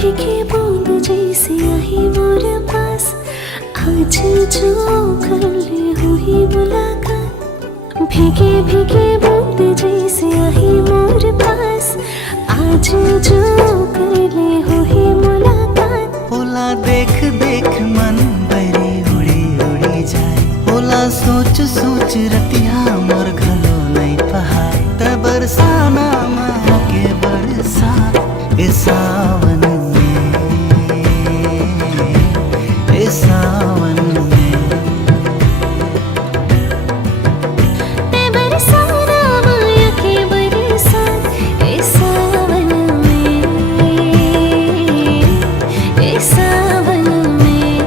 फीके बूंद जैसे आई मोर पास, आज जो कर ले हुई मुलाकात। भीगे भीगे बूंद जैसे आई मोर पास, आज जो कर ले हुई मुलाकात। बोला देख देख मन बरी उड़ी उड़ी जाए, बोला सोच सोच रतिया मोर घलो नहीं पहाड़। त बरसाना माया के बरसा ए सावन में, ए सावन में। ते बरसाना माया के बरसा ए सावन में, ए सावन में।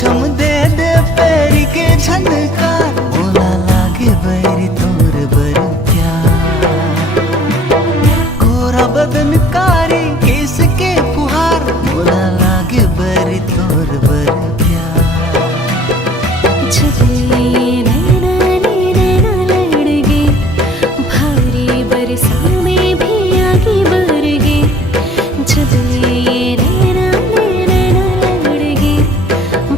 छम दे दे पैरी के झनका, बोला लागे बैरी तोर बर प्यार। कोरा बदन कारी केस के फुहार, बोला लागे बैरी तोर बर प्यार। जब नैना नैना लड़गे, भारी बरसा में भी आगे बढ़ गे। जब नैना नैना लड़गे,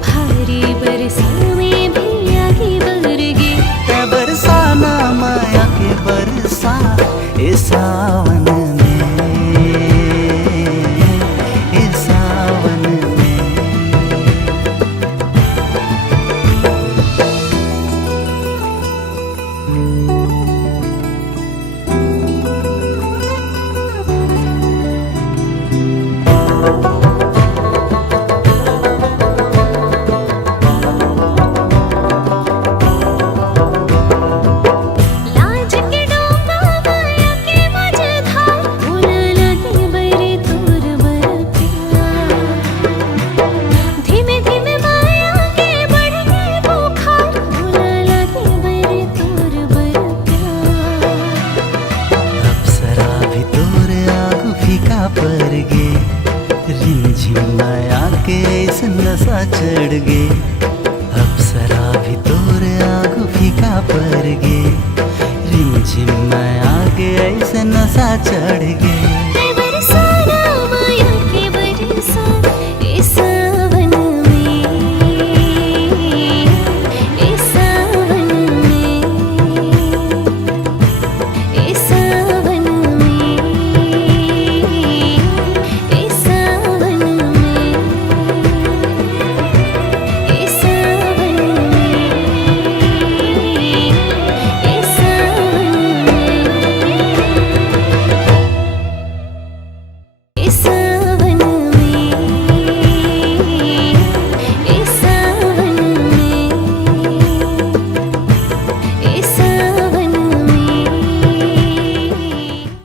भारी बरसा में भी आगे बढ़ गे। ते बरसाना माया के बरसा ए सावन में, ए सावन में। लाज के डोंगा माया के मझधार, बोला लगे बरे तोर बर प्यार। धीमे धीमे माया के बढ़ गए बुखार, बोला लगे बरे तोर बर प्यार। अप्सरा भी तोर आगू फीका पर गे, रिमझिम माया के ऐसे नशा चढ़ गे। अप्सरा भी तोर आगू फीका पर गे, रिमझिम माया के ऐसे नशा चढ़ गे।